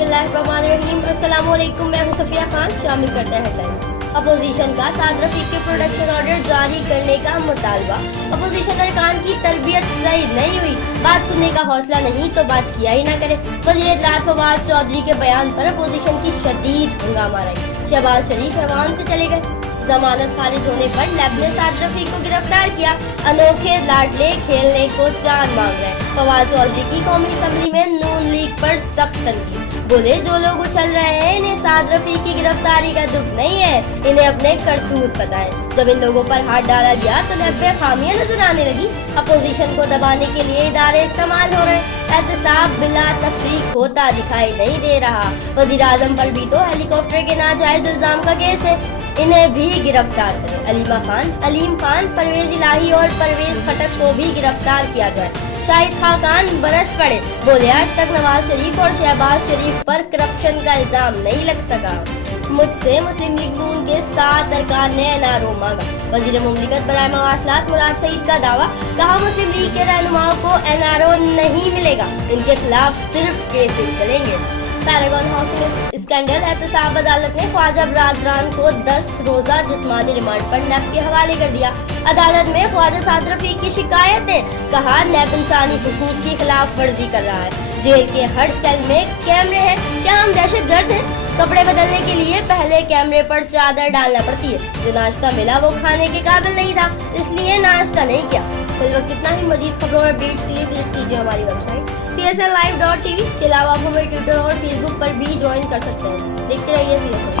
बिस्मिल्लाहिर्रहमानिर्रहीम। अस्सलाम वालेकुम, मैं हूं सफिया खान। शामिल करते हैं हेडलाइंस। अपोजिशन का साद रफीक के प्रोडक्शन ऑर्डर जारी करने का मुतालबा। अपोजिशन अरकान की तरबियत सही नहीं हुई, बात सुनने का हौसला नहीं तो बात किया ही ना करे। वज़ीर इत्तलात फवाद चौधरी के बयान पर अपोजिशन की शदीद हंगामा रही। शहबाज शरीफ ऐवान से चले गए। जमानत खारिज होने पर नैब ने साद रफीक को गिरफ्तार किया। अनोखे लाडले खेलने को चांद मांग रहे। फवाद चौधरी की कौमी असम्बली में नून लीग पर सख्त तनकीद। बोले, जो लोग उछल रहे हैं इन्हें साद रफीक की गिरफ्तारी का दुख नहीं है, इन्हें अपने करतूत पता है। जब इन लोगों पर हाथ डाला गया तो नैब पे खामियां नजर आने लगी। अपोजिशन को दबाने के लिए इदारे इस्तेमाल हो रहे। एहतसाब बिला तफरीक होता दिखाई नहीं दे रहा। वज़ीर आज़म पर भी तो हेलीकॉप्टर के नाजायज इल्जाम का केस है, इन्हें भी गिरफ्तार करें। अलीम खान, परवेज इलाही और परवेज खटक को भी गिरफ्तार किया जाए। शाहिद खाकान बरस पड़े, बोले आज तक नवाज शरीफ और शहबाज शरीफ पर करप्शन का इल्जाम नहीं लग सका। मुझसे मुस्लिम लीग नून के 7 अरकान ने एनआरओ मांगा। वजीर मुमलिकत बराए मवासलात मुराद सईद का दावा, कहा मुस्लिम लीग के रहनुमाओं को एनआरओ नहीं मिलेगा, इनके खिलाफ सिर्फ केसेस चलेंगे। Paragon housing scandal. एहतसाब अदालत ने ख्वाजा बरादरान को 10 रोजा जिस्मानी रिमांड पर नैब के हवाले कर दिया। अदालत में ख्वाजा साद रफीक की शिकायतें, कहा नैब इंसानी हुकूक की खिलाफ वर्जी कर रहा है। जेल के हर सेल में कैमरे हैं, क्या हम दहशतगर्द हैं? कपड़े बदलने के लिए पहले कैमरे पर चादर डालना पड़ती है। जो नाश्ता मिला वो खाने के काबिल नहीं था, इसलिए नाश्ता नहीं किया। इस वक्त कितना ही। मजीद खबरों और अपडेट्स के लिए विजिट कीजिए हमारी वेबसाइट csnlive.tv। इसके अलावा आप हमें ट्विटर और फेसबुक पर भी ज्वाइन कर सकते हैं। देखते रहिए CSN।